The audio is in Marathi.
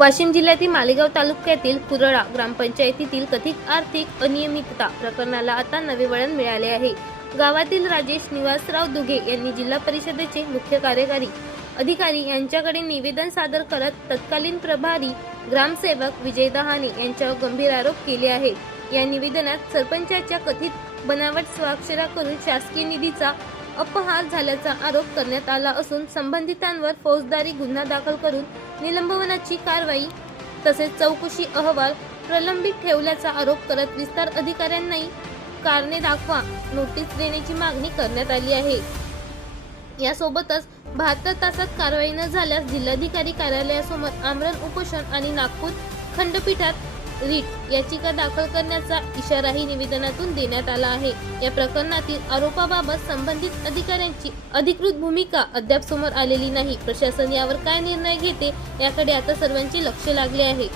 वाशिम जिल्ह्यातील मालेगाव तालुक्यातील कुरळा ग्रामपंचायतीतील कथित आर्थिक अनियमितता प्रकरणाला आता नवे वळण मिळाले आहे। गावातील राजेश निवासराव दुगे यांनी जिल्हा परिषदेचे मुख्य कार्यकारी अधिकारी यांच्याकडे निवेदन सादर करत तत्कालीन प्रभारी ग्रामसेवक विजय दहाने यांच्यावर गंभीर आरोप केले आहेत। या निवेदनात सरपंचाच्या कथित बनावट स्वाक्षऱ्या करून शासकीय निधीचा अपहार झाल्याचा आरोप करण्यात आला असून संबंधितांवर फौजदारी गुन्हा दाखल करून निलंबनाची कारवाई तसेच चौकशी अहवाल प्रलंबित ठेवल्याचा आरोप करत विस्तार अधिकाऱ्यांनाही कारणे दाखवा नोटीस देण्याची मागणी करण्यात आली आहे। यासोबतच 72 तासात कारवाई न झाल्यास जिल्हाधिकारी कार्यालयासमोर आमरण उपोषण आणि नागपूर खंडपीठात रीट याचिका दाखल करण्याचा इशाराही निवेदनातून देण्यात आला आहे। या प्रकरणातील आरोपाबाबत संबंधित अधिकाऱ्यांची अधिकृत भूमिका अद्याप समोर आलेली नाही। प्रशासन यावर काय निर्णय घेते याकडे आता सर्वांचे लक्ष लागले आहे।